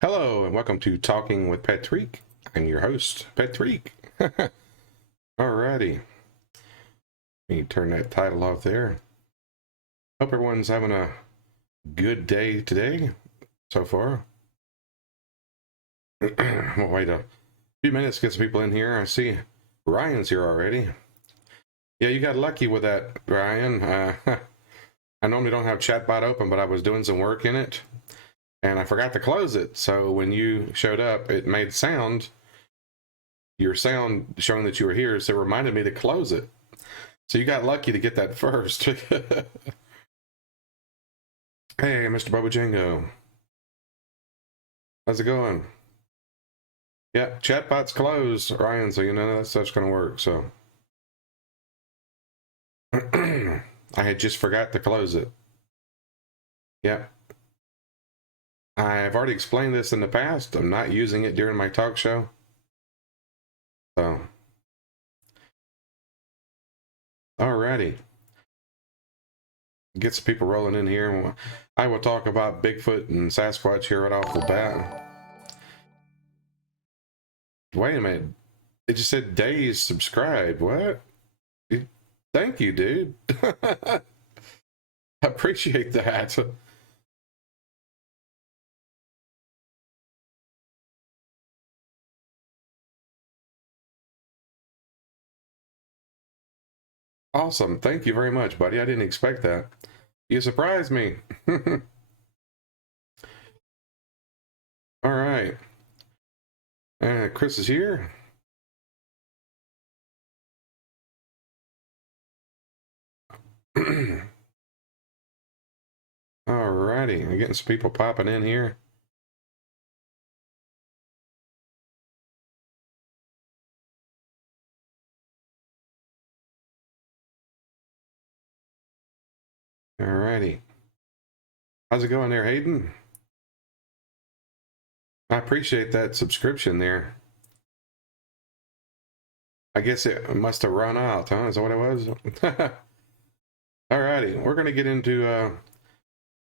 Hello and welcome to Talking with Petreak. I'm your host, Petreak. Alrighty. Let me turn that title off there. Hope everyone's having a good day today so far. We'll wait a few minutes to get some people in here. I see Ryan's here already. Yeah, you got lucky with that, Ryan. I normally don't have chatbot open, but I was doing some work in it. And I forgot to close it, so when you showed up, it made sound. Your sound showing that you were here, so it reminded me to close it. So you got lucky to get that first. Hey, Mr. Bobojango. How's it going? Yeah, chatbot's closed, Ryan, so you know that stuff's going to work, so. I had just forgot to close it. Yeah. I've already explained this in the past. I'm not using it during my talk show. So, alrighty. Get some people rolling in here. I will talk about Bigfoot and Sasquatch here right off the bat. Wait a minute. It just said days subscribed. What? Thank you, dude. I appreciate that. Awesome. Thank you very much, buddy. I didn't expect that. You surprised me. All right. Chris is here. All righty. I'm getting some people popping in here. Alrighty. How's it going there, Hayden? I appreciate that subscription there. I guess it must have run out, huh? Is that what it was? Alrighty. We're going to get into a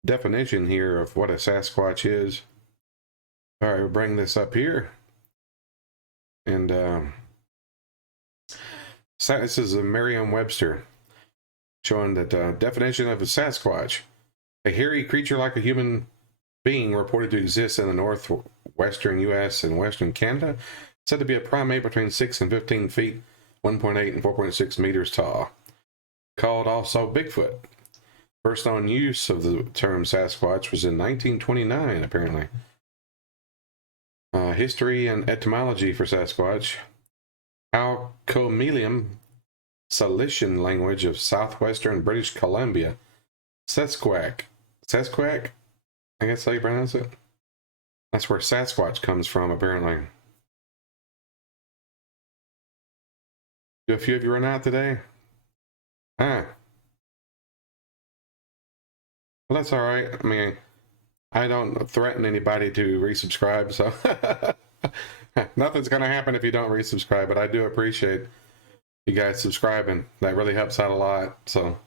definition here of what a Sasquatch is. Alright, we'll bring this up here. And this is a Merriam-Webster showing that definition of a Sasquatch: a hairy creature like a human being reported to exist in the northwestern U.S. and western Canada, said to be a primate between 6 and 15 feet, 1.8 and 4.6 meters tall, called also Bigfoot. First known use of the term Sasquatch was in 1929, apparently. History and etymology for Sasquatch: Alcomelium, Silesian language of southwestern British Columbia. Sasquatch, I guess how you pronounce it. That's where Sasquatch comes from, apparently. Do a few of you run out today? Huh. Well, that's all right. I mean, I don't threaten anybody to resubscribe, so nothing's going to happen if you don't resubscribe, but I do appreciate you guys subscribing. That really helps out a lot, so.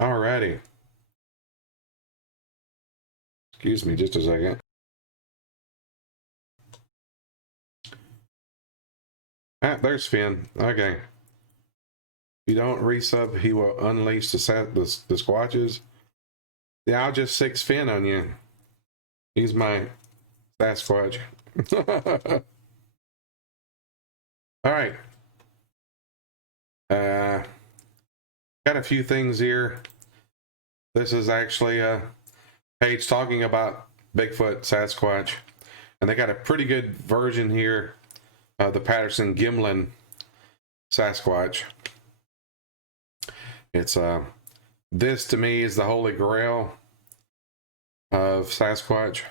Alrighty. Excuse me just a second. There's Finn. Okay. If you don't resub, he will unleash the squatches. Yeah, I'll just 6 Finn on you. He's my Sasquatch. All right. Got a few things here. This is actually a page talking about Bigfoot, Sasquatch, and they got a pretty good version here of the Patterson-Gimlin Sasquatch. It's this to me is the holy grail of Sasquatch,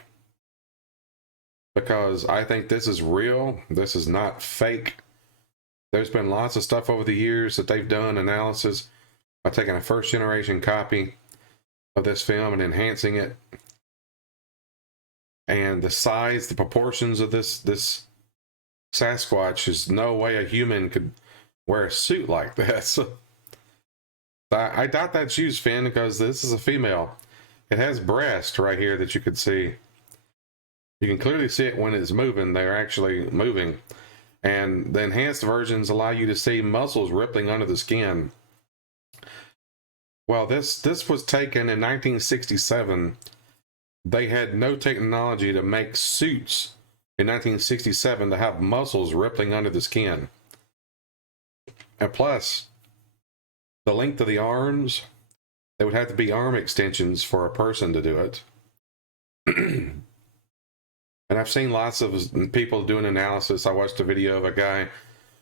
because I think this is real. This is not fake. There's been lots of stuff over the years that they've done analysis by taking a first generation copy of this film and enhancing it, and the size, the proportions of this Sasquatch is no way a human could wear a suit like this. I doubt that's used, Finn, because this is a female. It has breast right here that you could see. You can clearly see it when it's moving. They're actually moving. And the enhanced versions allow you to see muscles rippling under the skin. Well, this was taken in 1967. They had no technology to make suits in 1967 to have muscles rippling under the skin. And plus, the length of the arms, they would have to be arm extensions for a person to do it. And I've seen lots of people doing analysis. I watched a video of a guy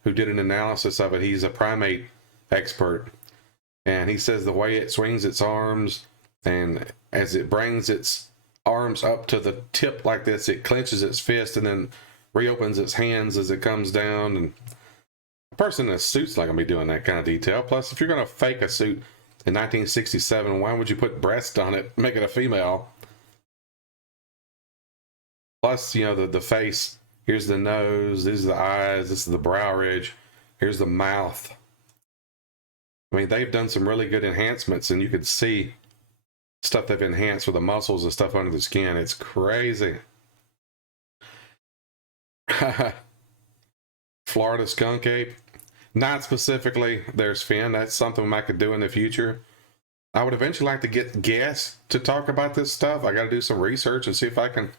who did an analysis of it. He's a primate expert. And he says the way it swings its arms, and as it brings its arms up to the tip like this, it clenches its fist and then reopens its hands as it comes down. And a person in a suit's not going to be doing that kind of detail. Plus, if you're going to fake a suit in 1967, why would you put breast on it, make it a female? Plus, you know, the face, here's the nose, these are the eyes, this is the brow ridge, here's the mouth. I mean, they've done some really good enhancements, and you could see stuff they've enhanced with the muscles and stuff under the skin. It's crazy. Florida skunk ape. Not specifically, there's Finn. That's something I could do in the future. I would eventually like to get guests to talk about this stuff. I got to do some research and see if I can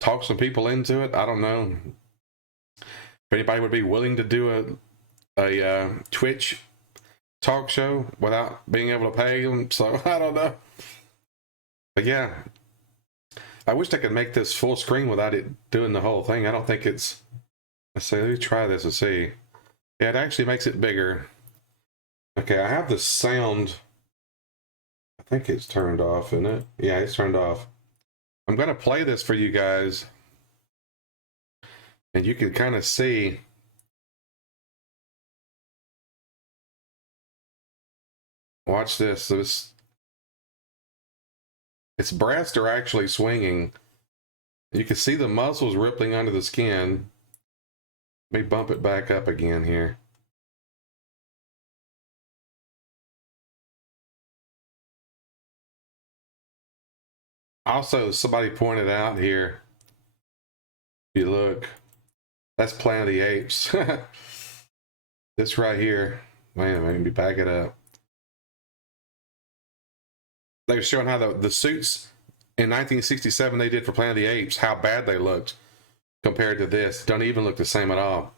talk some people into it. I don't know if anybody would be willing to do a Twitch talk show without being able to pay them. So I don't know. But yeah, I wish I could make this full screen without it doing the whole thing. I don't think it's... Let's see, let me try this and see. Yeah, it actually makes it bigger. Okay, I have the sound. I think it's turned off, isn't it? Yeah, it's turned off. I'm going to play this for you guys, and you can kind of see. Watch this. Its breasts are actually swinging. You can see the muscles rippling under the skin. Let me bump it back up again here. Also, somebody pointed out here, if you look, that's Planet of the Apes. This right here. Wait a minute, let me back it up. They were showing how the suits in 1967 they did for Planet of the Apes, how bad they looked compared to this. Don't even look the same at all.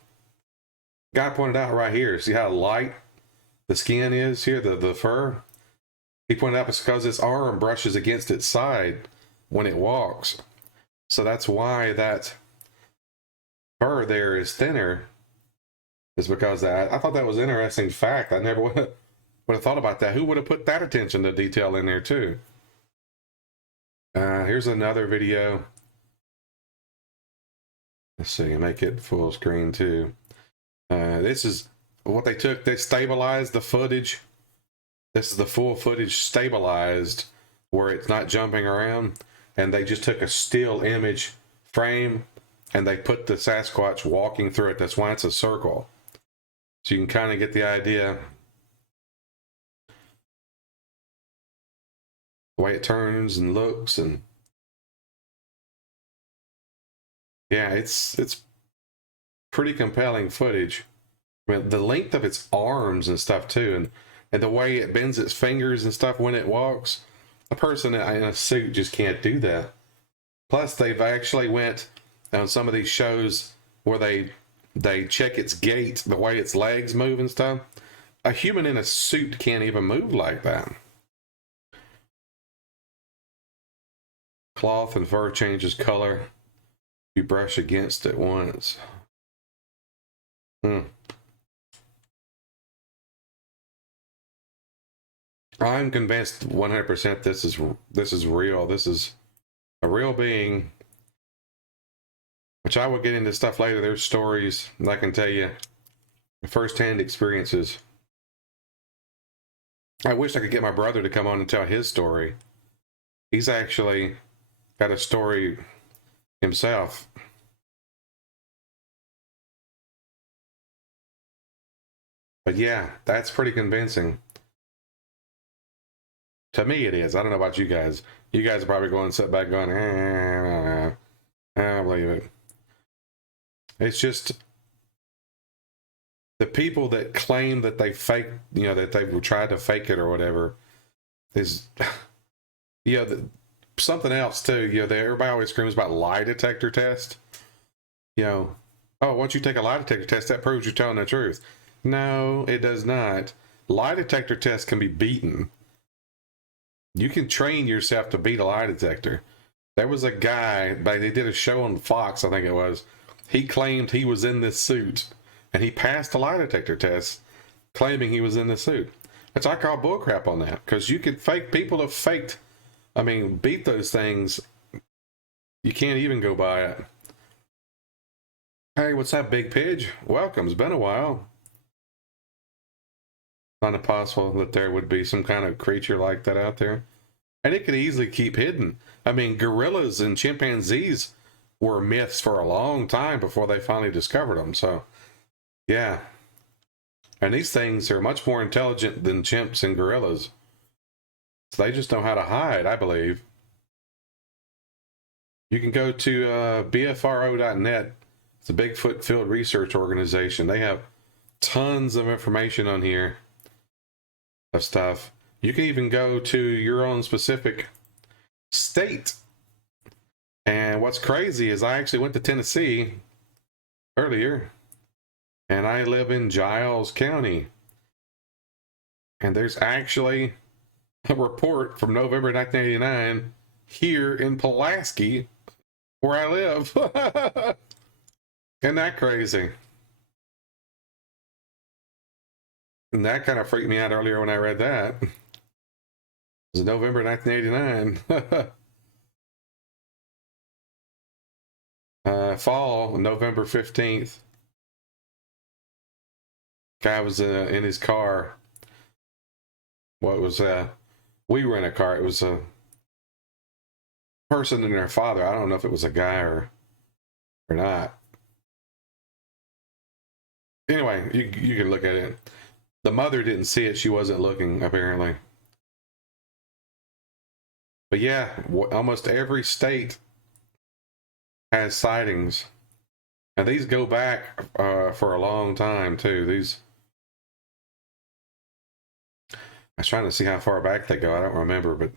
Guy pointed out right here, see how light the skin is here, the fur? He pointed out it's because its arm brushes against its side when it walks. So that's why that fur there is thinner, is because that. I thought that was an interesting fact. I never would have thought about that. Who would have put that attention to detail in there too? Here's another video. Let's see, make it full screen too. This is what they took. They stabilized the footage. This is the full footage stabilized where it's not jumping around. And they just took a still image frame and they put the Sasquatch walking through it. That's why it's a circle. So you can kind of get the idea. The way it turns and looks, and yeah, it's pretty compelling footage. I mean, the length of its arms and stuff too, and the way it bends its fingers and stuff when it walks. A person in a suit just can't do that. Plus, they've actually went on some of these shows where they check its gait, the way its legs move and stuff. A human in a suit can't even move like that. Cloth and fur changes color. You brush against it once. I'm convinced 100% this is real. This is a real being. Which I will get into stuff later. There's stories that I can tell you, firsthand experiences. I wish I could get my brother to come on and tell his story. He's actually got a story himself. But yeah, that's pretty convincing. To me, it is. I don't know about you guys. You guys are probably going, sit back going, I don't believe it. It's just the people that claim that they fake, that they tried to fake it or whatever, is, something else too. Everybody always screams about lie detector test. Oh, once you take a lie detector test, that proves you're telling the truth. No, it does not. Lie detector tests can be beaten. You can train yourself to beat a lie detector. There was a guy, they did a show on Fox, I think it was. He claimed he was in this suit, and he passed a lie detector test, claiming he was in the suit. Which I call bullcrap on that, because you could fake, people have faked, beat those things. You can't even go by it. Hey, what's up, Big Pidge? Welcome, it's been a while. Not impossible that there would be some kind of creature like that out there. And it could easily keep hidden. Gorillas and chimpanzees were myths for a long time before they finally discovered them. So, yeah. And these things are much more intelligent than chimps and gorillas. So they just know how to hide, I believe. You can go to BFRO.net. It's a Bigfoot Field Research Organization. They have tons of information on here of stuff. You can even go to your own specific state. And what's crazy is I actually went to Tennessee earlier, and I live in Giles County. And there's actually a report from November 1989 here in Pulaski, where I live. Isn't that crazy? And that kind of freaked me out earlier when I read that. It was November 1989. Fall, November 15th. Guy was in his car. We were in a car. It was a person and their father. I don't know if it was a guy or not. Anyway, you can look at it. The mother didn't see it. She wasn't looking, apparently. But yeah, almost every state has sightings. And these go back for a long time, too. I was trying to see how far back they go. I don't remember, but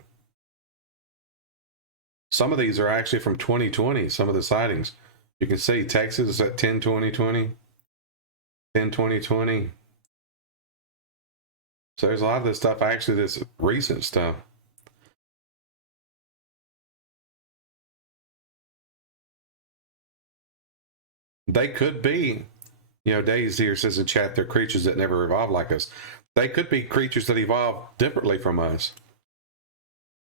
some of these are actually from 2020, some of the sightings. You can see Texas is at 10/20/20, 10/20/20. So there's a lot of this stuff, actually, this recent stuff. They could be, Days here says in chat, they're creatures that never evolved like us. They could be creatures that evolved differently from us.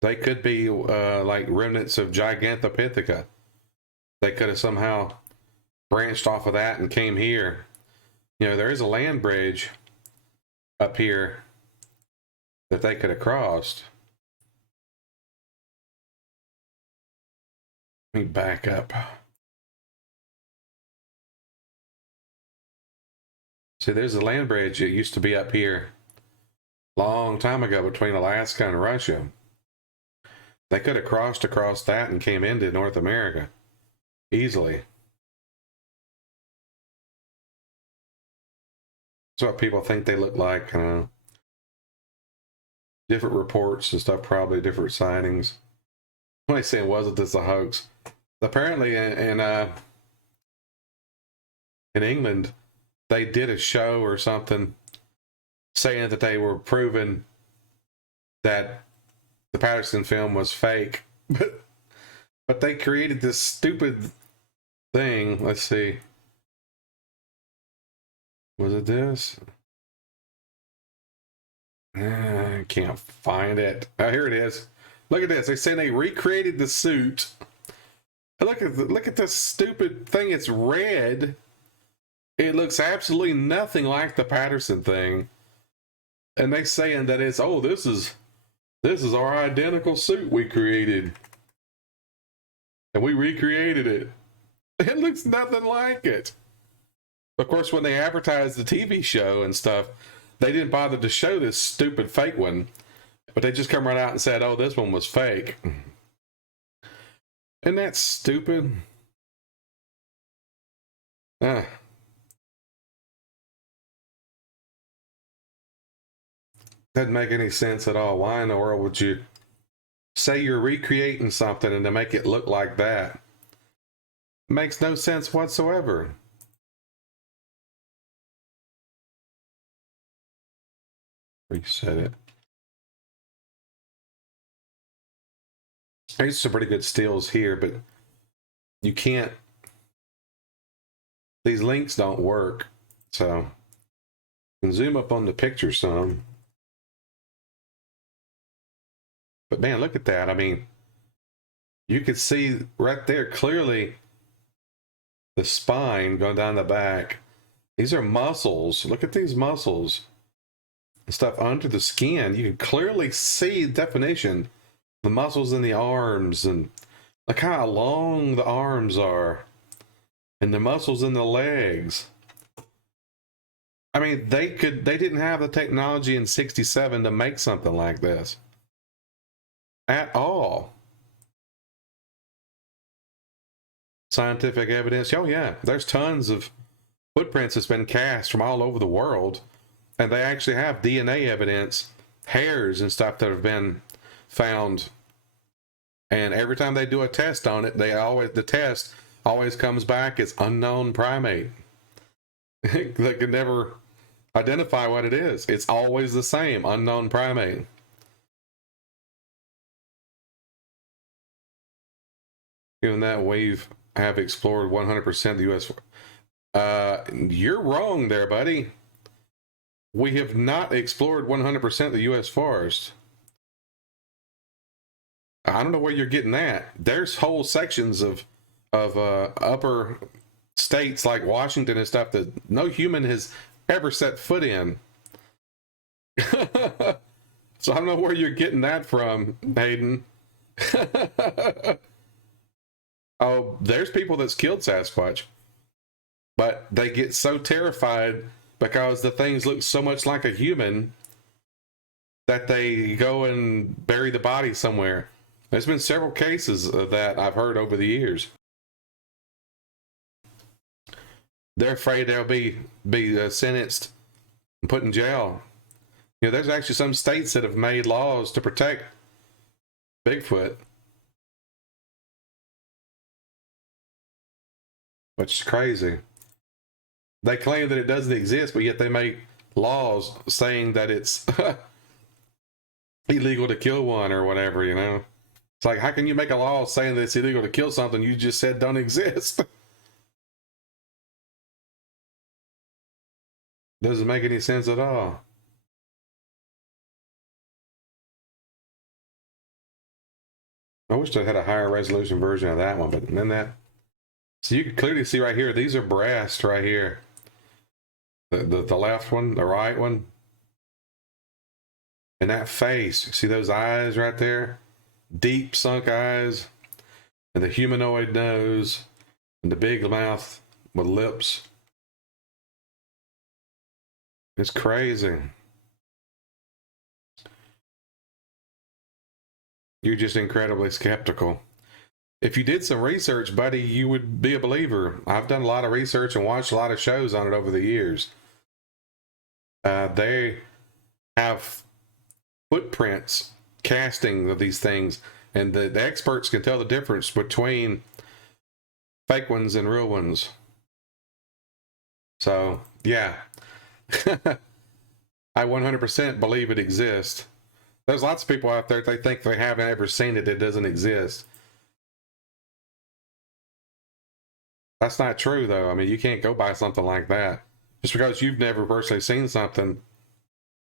They could be like remnants of Gigantopithecus. They could have somehow branched off of that and came here. There is a land bridge up here that they could have crossed. Let me back up. See, there's a land bridge. It used to be up here long time ago between Alaska and Russia. They could have crossed across that and came into North America easily. That's what people think they look like. Different reports and stuff, probably different sightings. When they say, wasn't this a hoax? Apparently in England, they did a show or something saying that they were proving that the Patterson film was fake. But But they created this stupid thing. Let's see. Was it this? I can't find it. Oh, here it is. Look at this. They say they recreated the suit. Look at this stupid thing. It's red. It looks absolutely nothing like the Patterson thing. And they saying that it's, oh, this is our identical suit we created. And we recreated it. It looks nothing like it. Of course, when they advertised the TV show and stuff, they didn't bother to show this stupid fake one. But they just come right out and said, oh, this one was fake. Isn't that stupid? Doesn't make any sense at all. Why in the world would you say you're recreating something and to make it look like that? Makes no sense whatsoever. Reset it. There's some pretty good steals here, but you can't. These links don't work. So you can zoom up on the picture some. But man, look at that. I mean, you could see right there clearly the spine going down the back. These are muscles. Look at these muscles and stuff under the skin. You can clearly see the definition. The muscles in the arms, and look how long the arms are, and the muscles in the legs. I mean, they didn't have the technology in '67 to make something like this at all. Scientific evidence. Oh yeah, there's tons of footprints that's been cast from all over the world, and they actually have DNA evidence, hairs and stuff that have been found. And every time they do a test on it, the test always comes back as unknown primate. They can never identify what it is. It's always the same, unknown primate. Given that we have explored 100% of the U.S. You're wrong there, buddy. We have not explored 100% of the U.S. forest. I don't know where you're getting that. There's whole sections of upper states like Washington and stuff that no human has ever set foot in. So I don't know where you're getting that from, Hayden. Oh, there's people that's killed Sasquatch, but they get so terrified because the things look so much like a human that they go and bury the body somewhere. There's been several cases of that I've heard over the years. They're afraid they'll be sentenced and put in jail. You know, there's actually some states that have made laws to protect Bigfoot, which is crazy. They claim that it doesn't exist, but yet they make laws saying that it's illegal to kill one or whatever, you know? It's like, how can you make a law saying that it's illegal to kill something you just said don't exist? Doesn't make any sense at all. I wish I had a higher resolution version of that one, but then that. So you can clearly see right here, these are breasts right here. The left one, the right one. And that face, see those eyes right there? Deep sunk eyes, and the humanoid nose, and the big mouth with lips. It's crazy. You're just incredibly skeptical. If you did some research, buddy, you would be a believer. I've done a lot of research and watched a lot of shows on it over the years. They have footprints casting of these things, and the experts can tell the difference between fake ones and real ones. So yeah. I 100% believe it exists. There's lots of people out there, they think they haven't ever seen it, it doesn't exist. That's not true, though. I mean, you can't go by something like that. Just because you've never personally seen something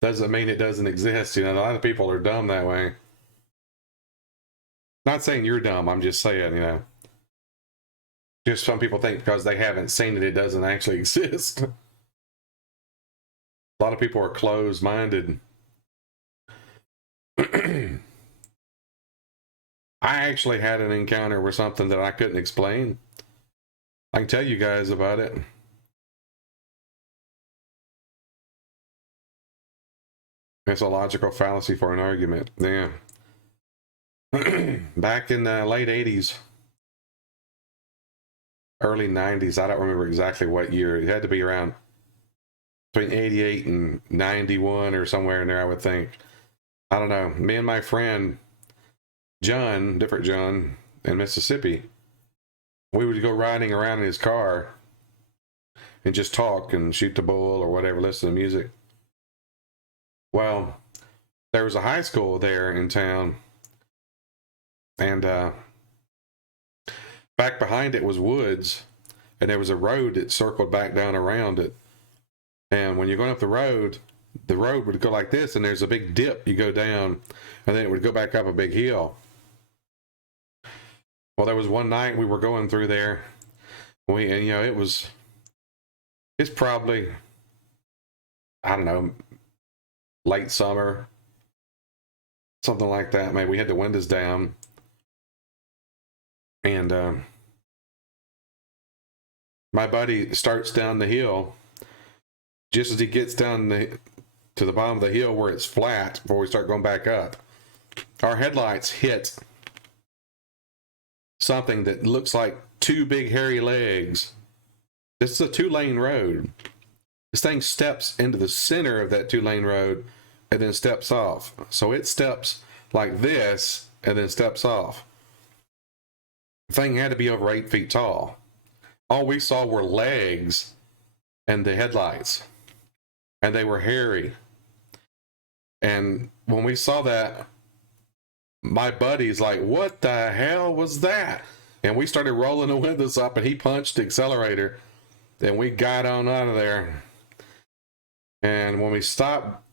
doesn't mean it doesn't exist. You know, a lot of people are dumb that way. Not saying you're dumb. I'm just saying, you know, just some people think because they haven't seen it, it doesn't actually exist. A lot of people are closed-minded. I actually had an encounter with something that I couldn't explain. I can tell you guys about it. It's a logical fallacy for an argument. Yeah. Back in the late 80s, early 90s, I don't remember exactly what year. It had to be around between 88 and 91 or somewhere in there, I would think. I don't know. Me and my friend John, different John, in Mississippi, we would go riding around in his car and just talk and shoot the bull or whatever, listen to music. Well, there was a high school there in town, and back behind it was woods, and there was a road that circled back down around it. And when you're going up the road would go like this, and there's a big dip you go down, and then it would go back up a big hill. Well, there was one night we were going through there, and you know, it's probably, I don't know, late summer, something like that. Maybe we had the windows down, and my buddy starts down the hill. Just as he gets down to the bottom of the hill where it's flat before we start going back up, our headlights hit something that looks like two big hairy legs. This is a 2-lane road. This thing steps into the center of that 2-lane road and then steps off. So it steps like this and then steps off. The thing had to be over 8 feet tall. All we saw were legs and the headlights, and they were hairy. And when we saw that, my buddy's like, what the hell was that? And we started rolling the windows up, and he punched the accelerator, and we got on out of there. And when we stopped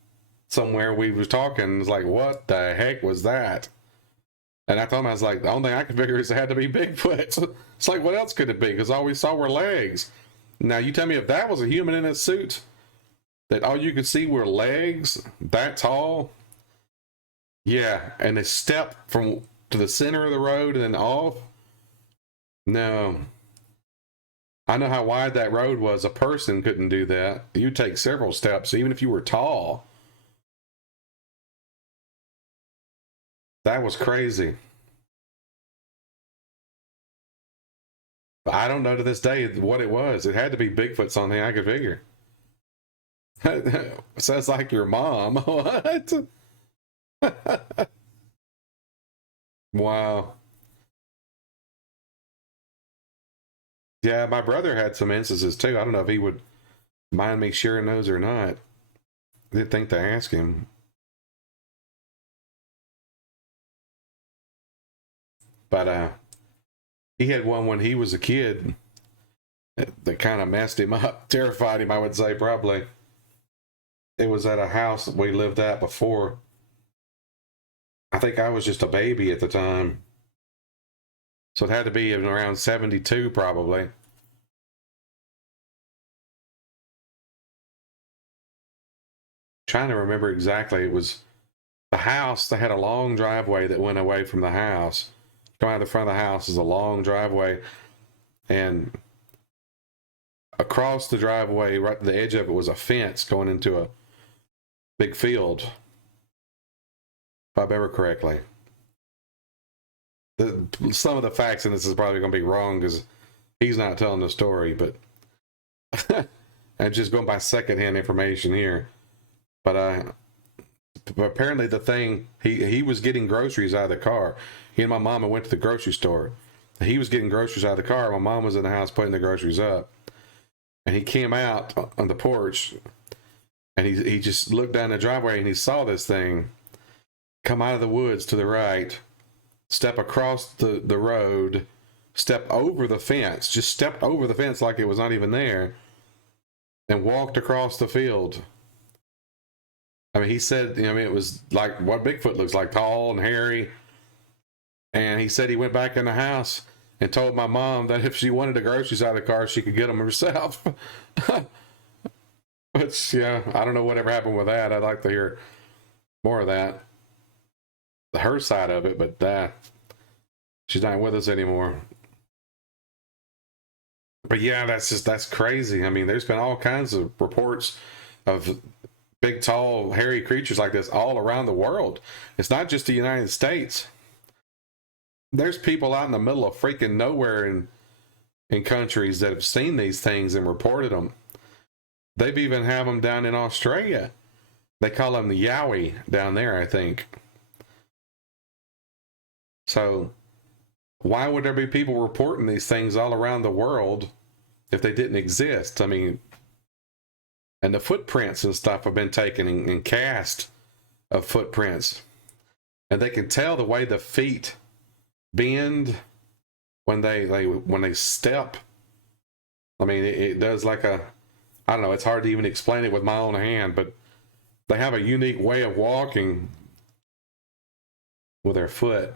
somewhere, we was talking, it's like, what the heck was that? And I told him, I was like, the only thing I could figure is it had to be Bigfoot. It's like, what else could it be? Because all we saw were legs. Now, you tell me if that was a human in a suit, that all you could see were legs that tall? Yeah, and a step from to the center of the road and then off? No. I know how wide that road was. A person couldn't do that. You'd take several steps, even if you were tall. That was crazy. I don't know to this day what it was. It had to be Bigfoot, something I could figure. Sounds like your mom. What? Wow. Yeah, my brother had some instances too. I don't know if he would mind me sharing those or not. I didn't think to ask him. But he had one when he was a kid that kind of messed him up, terrified him, I would say, probably. It was at a house that we lived at before. I think I was just a baby at the time. So it had to be in around 72, probably. Trying to remember exactly. It was the house. They had a long driveway that went away from the house. Going out the front of the house is a long driveway. And across the driveway, right to the edge of it, was a fence going into a big field, if I remember correctly. Some of the facts in this is probably going to be wrong because he's not telling the story, but I'm just going by secondhand information here. But apparently the thing, he was getting groceries out of the car. He and my mama went to the grocery store. He was getting groceries out of the car. My mom was in the house putting the groceries up. And he came out on the porch, and he just looked down the driveway, and he saw this thing come out of the woods to the right, step across the road, stepped over the fence, just stepped over the fence like it was not even there, and walked across the field. I mean, he said, I mean, it was like what Bigfoot looks like, tall and hairy. And he said he went back in the house and told my mom that if she wanted the groceries out of the car, she could get them herself. Which, yeah, I don't know whatever happened with that. I'd like to hear more of that. Her side of it, but she's not with us anymore. But yeah, that's crazy. I mean, there's been all kinds of reports of big, tall, hairy creatures like this all around the world. It's not just the United States. There's people out in the middle of freaking nowhere in countries that have seen these things and reported them. They've even have them down in Australia. They call them the Yowie down there, I think. So why would there be people reporting these things all around the world if they didn't exist? I mean, and the footprints and stuff have been taken and cast of footprints. And they can tell the way the feet bend when they step. I mean, it does like a, I don't know, it's hard to even explain it with my own hand, but they have a unique way of walking with their foot.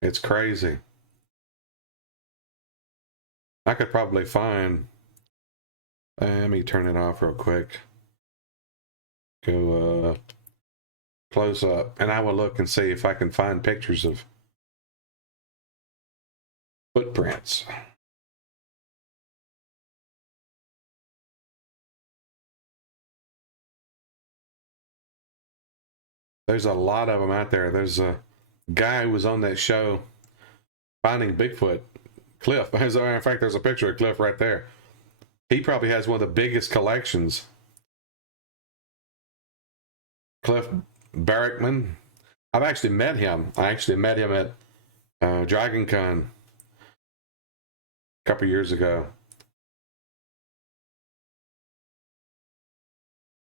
It's crazy. I could probably find, let me turn it off real quick. Go close up, and I will look and see if I can find pictures of footprints. There's a lot of them out there. There's a guy who was on that show, Finding Bigfoot, Cliff. As a matter of fact, there's a picture of Cliff right there. He probably has one of the biggest collections. Cliff Barrickman. I've actually met him. I actually met him at Dragon Con a couple years ago.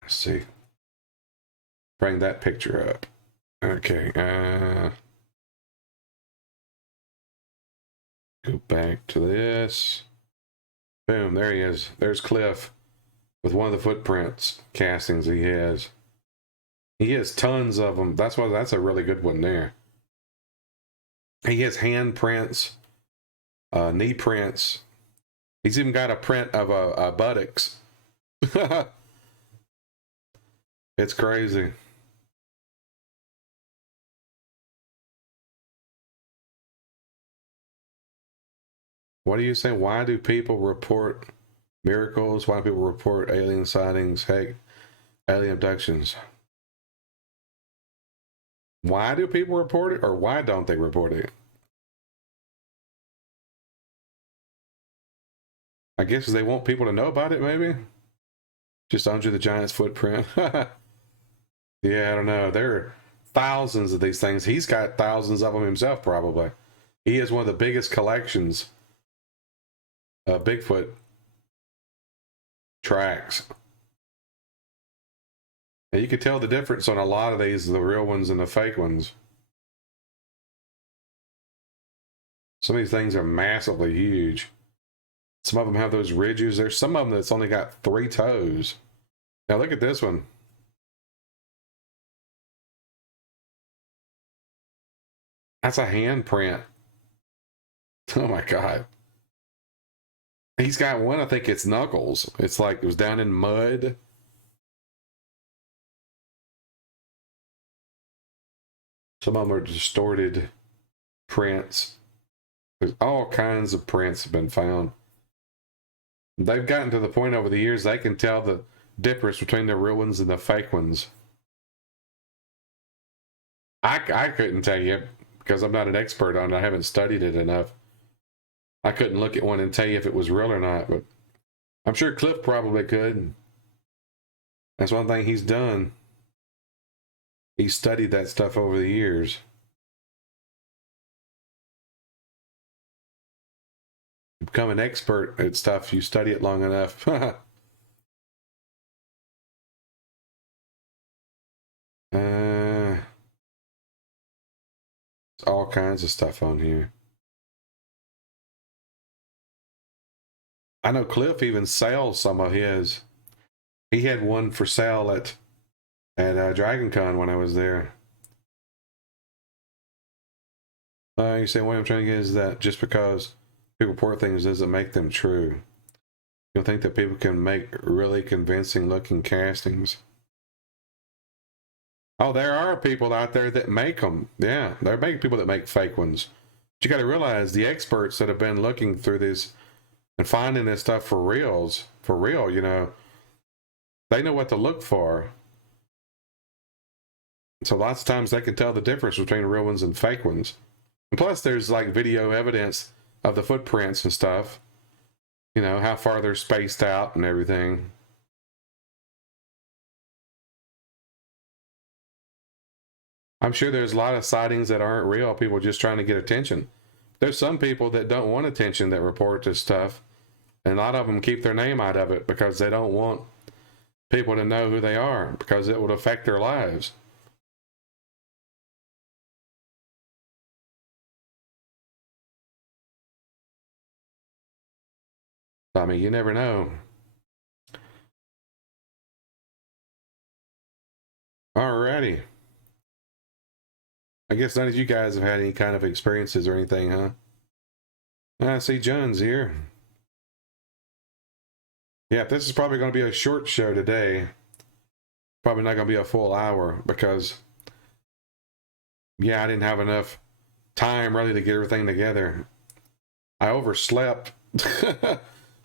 Let's see. Bring that picture up. Okay. Go back to this. Boom, there he is. There's Cliff with one of the footprints castings he has. He has tons of them. That's a really good one there. He has hand prints, knee prints. He's even got a print of a buttocks. It's crazy. What do you say? Why do people report miracles? Why do people report alien sightings? Heck, alien abductions. Why do people report it, or why don't they report it? I guess they want people to know about it, maybe? Just Andre the Giant's footprint. Yeah, I don't know. There are thousands of these things. He's got thousands of them himself, probably. He has one of the biggest collections of Bigfoot tracks. And you can tell the difference on a lot of these, the real ones and the fake ones. Some of these things are massively huge. Some of them have those ridges. There's some of them that's only got 3 toes. Now look at this one. That's a handprint. Oh my God. He's got one, I think it's knuckles. It's like it was down in mud. Some of them are distorted prints. There's all kinds of prints have been found. They've gotten to the point over the years they can tell the difference between the real ones and the fake ones. I couldn't tell you because I'm not an expert on it. I haven't studied it enough. I couldn't look at one and tell you if it was real or not, but I'm sure Cliff probably could. That's one thing he's done. He studied that stuff over the years. You become an expert at stuff, you study it long enough. There's all kinds of stuff on here. I know Cliff even sells some of his. He had one for sale at Dragon Con when I was there. You say, what I'm trying to get is that just because people report things doesn't make them true. You don't think that people can make really convincing looking castings? Oh, there are people out there that make them. Yeah, there are people that make fake ones. But you got to realize the experts that have been looking through this and finding this stuff for real, you know, they know what to look for. So lots of times they can tell the difference between real ones and fake ones. And plus, there's like video evidence of the footprints and stuff. You know, how far they're spaced out and everything. I'm sure there's a lot of sightings that aren't real, people just trying to get attention. There's some people that don't want attention that report this stuff, and a lot of them keep their name out of it because they don't want people to know who they are, because it would affect their lives. I mean, you never know. Alrighty. I guess none of you guys have had any kind of experiences or anything, huh? I see John's here. Yeah, this is probably going to be a short show today. Probably not going to be a full hour because, yeah, I didn't have enough time really to get everything together. I overslept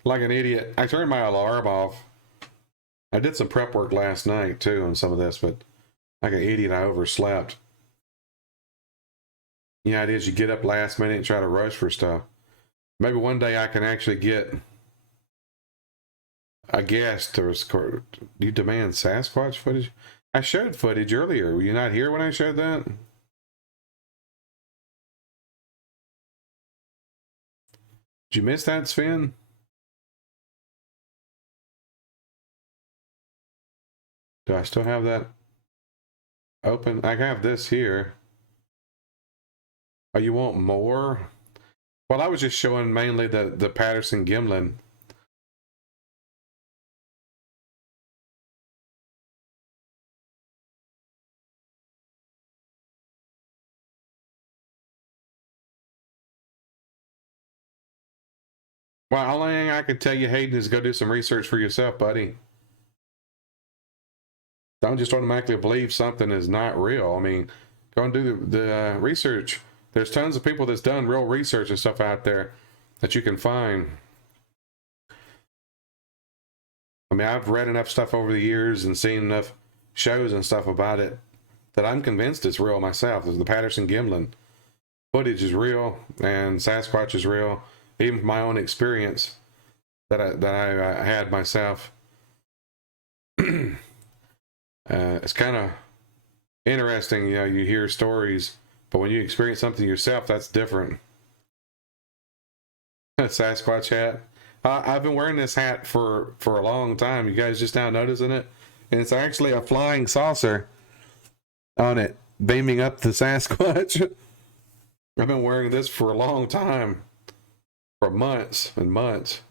like an idiot. I turned my alarm off. I did some prep work last night too on some of this, but like an idiot, I overslept. Yeah, it is. You get up last minute and try to rush for stuff. Maybe one day I can actually get a guest to record. You demand Sasquatch footage? I showed footage earlier. Were you not here when I showed that? Did you miss that, Sven? Do I still have that open? I have this here. Oh, you want more? Well, I was just showing mainly the Patterson Gimlin. Well, only thing I can tell you, Hayden, is go do some research for yourself, buddy. Don't just automatically believe something is not real. I mean, go and do the research. There's tons of people that's done real research and stuff out there that you can find. I mean, I've read enough stuff over the years and seen enough shows and stuff about it that I'm convinced it's real myself. The Patterson Gimlin footage is real, and Sasquatch is real. Even from my own experience that I had myself. It's kind of interesting, you know, you hear stories, but when you experience something yourself, that's different. Sasquatch hat. I've been wearing this hat for a long time. You guys just now noticing it? And it's actually a flying saucer on it, beaming up the Sasquatch. I've been wearing this for a long time. For months and months.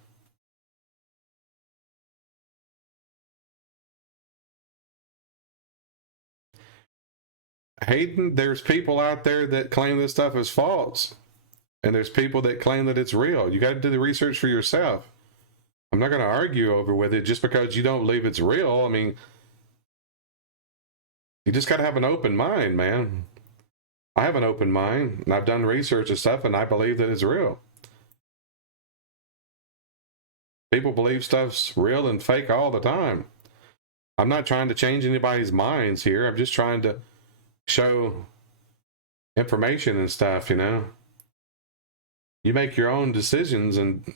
Hayden, there's people out there that claim this stuff is false. And there's people that claim that it's real. You got to do the research for yourself. I'm not going to argue over with it just because you don't believe it's real. I mean, you just got to have an open mind, man. I have an open mind, and I've done research and stuff, and I believe that it's real. People believe stuff's real and fake all the time. I'm not trying to change anybody's minds here. I'm just trying to show information and stuff, you know. You make your own decisions, and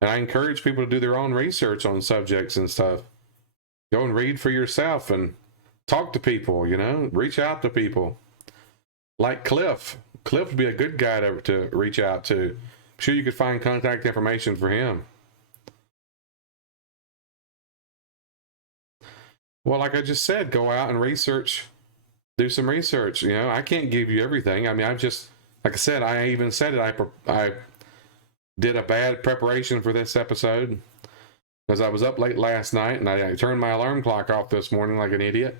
I encourage people to do their own research on subjects and stuff. Go and read for yourself and talk to people, you know, reach out to people. Like Cliff. Cliff would be a good guy to reach out to. I'm sure you could find contact information for him. Well, like I just said, go out and research do some research. You know, I can't give you everything. I mean, I've just, like I said, I even said it. I did a bad preparation for this episode because I was up late last night and I turned my alarm clock off this morning like an idiot.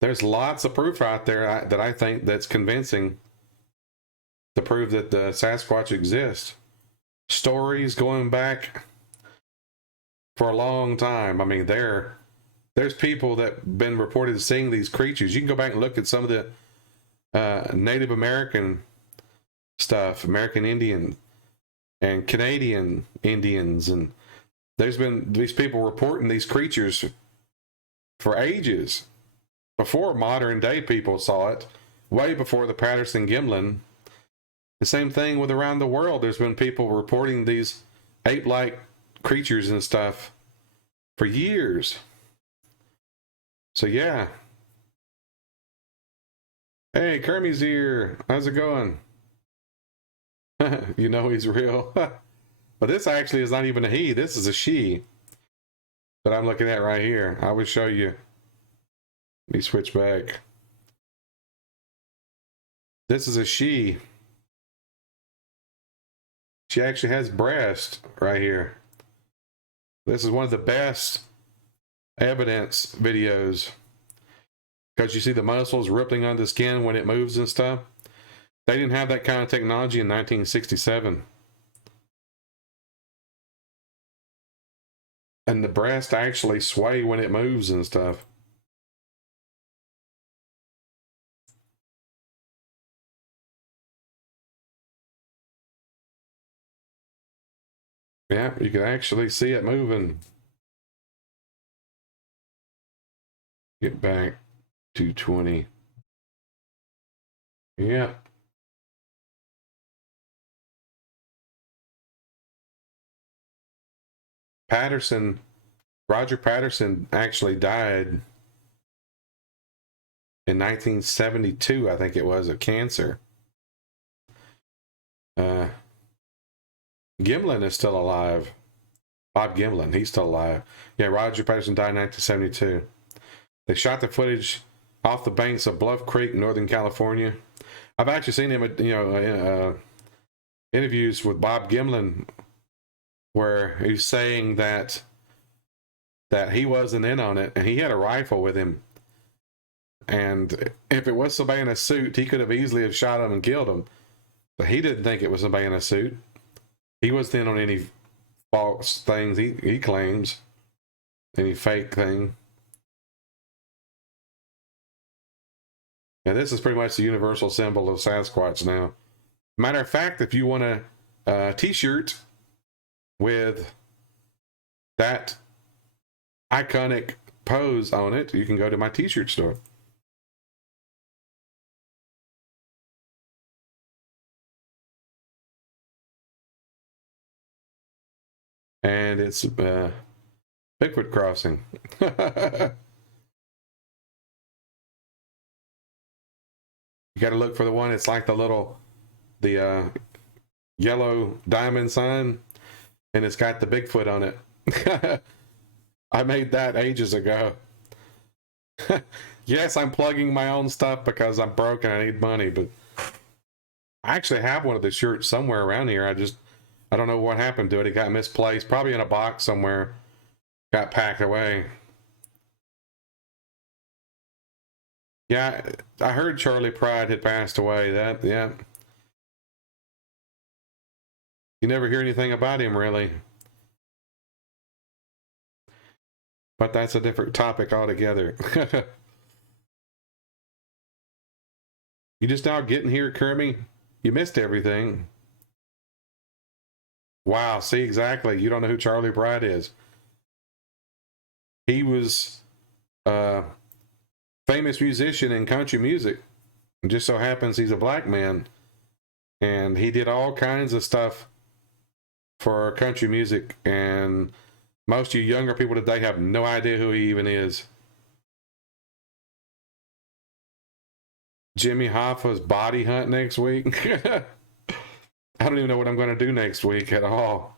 There's lots of proof out there that I think that's convincing to prove that the Sasquatch exists. Stories going back for a long time. I mean, there's people that been reported seeing these creatures. You can go back and look at some of the Native American stuff, American Indian and Canadian Indians, and there's been these people reporting these creatures for ages before modern day people saw it, way before the Patterson-Gimlin. The same thing with around the world. There's been people reporting these ape-like creatures and stuff for years. So yeah. Hey, Kermie's here. How's it going? You know he's real. But this actually is not even a he. This is a she that I'm looking at right here. I will show you. Let me switch back. This is a she. She actually has breast right here. This is one of the best evidence videos because you see the muscles rippling on the skin when it moves and stuff. They didn't have that kind of technology in 1967. And the breast actually sway when it moves and stuff. Yeah, you can actually see it moving. Get back to 20. Yeah. Roger Patterson actually died in 1972, I think it was, of cancer. Gimlin is still alive. Bob Gimlin, he's still alive. Yeah, Roger Patterson died in 1972. They shot the footage off the banks of Bluff Creek, Northern California. I've actually seen him at, interviews with Bob Gimlin where he's saying that he wasn't in on it and he had a rifle with him. And if it was somebody in a suit, he could have easily have shot him and killed him. But he didn't think it was somebody in a suit. He wasn't in on any false things he claims. Any fake thing. Yeah, this is pretty much the universal symbol of Sasquatch now. Matter of fact, if you want a t-shirt with that iconic pose on it, you can go to my t-shirt store. And it's Bigfoot crossing. You got to look for the one. It's like the yellow diamond sign, and it's got the Bigfoot on it. I made that ages ago. Yes, I'm plugging my own stuff because I'm broke and I need money, but I actually have one of the shirts somewhere around here. I don't know what happened to it. It got misplaced, probably in a box somewhere, got packed away. Yeah, I heard Charlie Pride had passed away. Yeah. You never hear anything about him, really. But that's a different topic altogether. You just now getting here, Kermie? You missed everything. Wow, see, exactly. You don't know who Charlie Pride is. He was a famous musician in country music. It just so happens he's a black man. And he did all kinds of stuff for country music. And most of you younger people today have no idea who he even is. Jimmy Hoffa's body hunt next week. I don't even know what I'm going to do next week at all.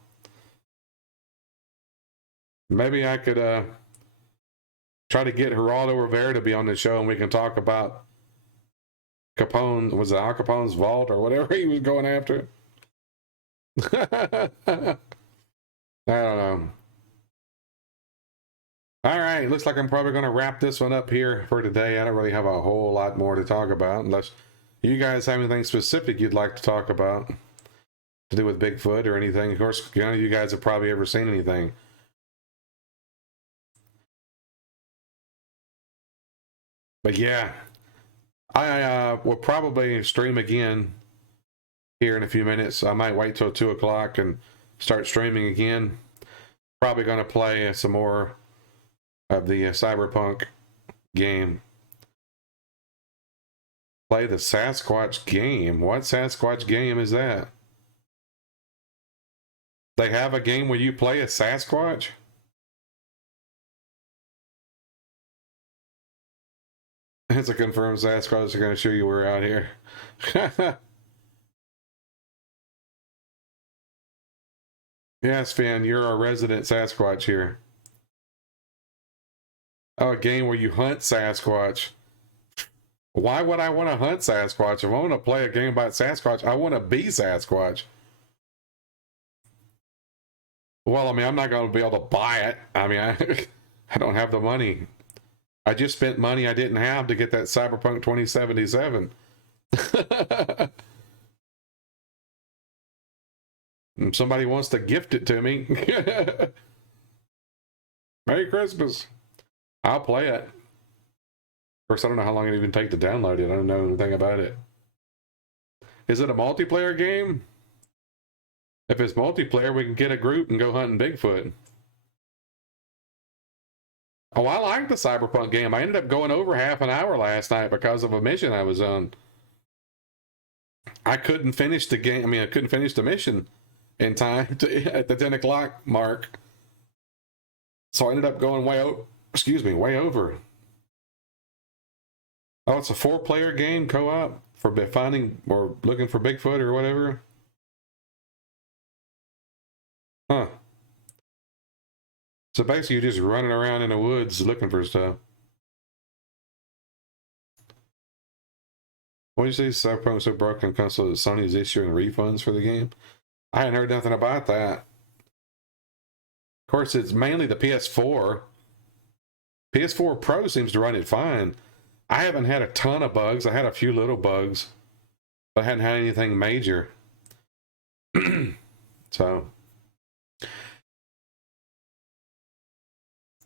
Maybe I could Try to get Geraldo Rivera to be on the show, and we can talk about Capone. Was it Al Capone's vault or whatever he was going after? I don't know. All right, looks like I'm probably going to wrap this one up here for today. I don't really have a whole lot more to talk about, unless you guys have anything specific you'd like to talk about to do with Bigfoot or anything. Of course, none of you guys have probably ever seen anything. But yeah, I will probably stream again here in a few minutes. I might wait till 2 o'clock and start streaming again. Probably going to play some more of the Cyberpunk game. Play the Sasquatch game. What Sasquatch game is that? They have a game where you play a Sasquatch? It's a confirmed Sasquatch. They're going to show you we're out here. Yes, Finn, you're a resident Sasquatch here. Oh, a game where you hunt Sasquatch. Why would I want to hunt Sasquatch? If I want to play a game about Sasquatch, I want to be Sasquatch. Well, I mean, I'm not going to be able to buy it. I mean, I don't have the money. I just spent money I didn't have to get that Cyberpunk 2077. Somebody wants to gift it to me. Merry Christmas. I'll play it. Of course, I don't know how long it even take to download it. I don't know anything about it. Is it a multiplayer game? If it's multiplayer, we can get a group and go hunting Bigfoot. Oh, I like the Cyberpunk game. I ended up going over half an hour last night because of a mission I was on. I couldn't finish the game. I mean, I couldn't finish the mission in time at the 10 o'clock mark. So I ended up going way over. Oh, it's a 4-player game co-op for finding or looking for Bigfoot or whatever. Huh. So basically you're just running around in the woods looking for stuff. What did you say? Cyberpunk so broken console that Sony is issuing refunds for the game? I hadn't heard nothing about that. Of course, it's mainly the PS4. PS4 Pro seems to run it fine. I haven't had a ton of bugs. I had a few little bugs, but I hadn't had anything major. So,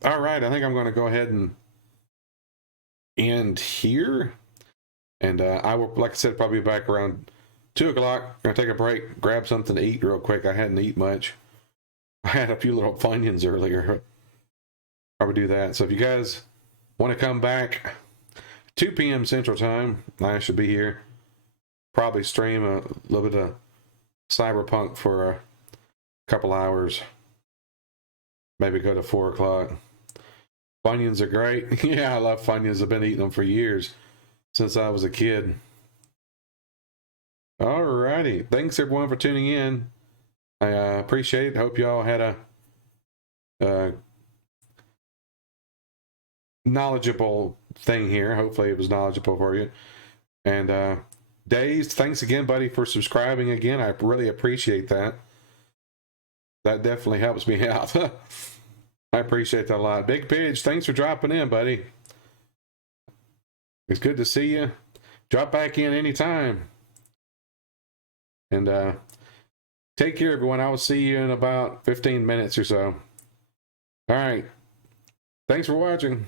all right, I think I'm going to go ahead and end here. And I will, like I said, probably be back around 2 o'clock. Gonna take a break, grab something to eat real quick. I hadn't eaten much. I had a few little Funyuns earlier. Probably do that. So if you guys want to come back, 2 p.m. Central Time, I should be here. Probably stream a little bit of Cyberpunk for a couple hours. Maybe go to 4 o'clock. Funyuns are great. Yeah, I love Funyuns. I've been eating them for years, since I was a kid. Alrighty. Thanks everyone for tuning in. I appreciate it. Hope y'all had a knowledgeable thing here. Hopefully it was knowledgeable for you. And Dazed, thanks again, buddy, for subscribing again. I really appreciate that. That definitely helps me out. I appreciate that a lot. Big Pidge, thanks for dropping in, buddy. It's good to see you. Drop back in anytime. And take care, everyone. I will see you in about 15 minutes or so. All right. Thanks for watching.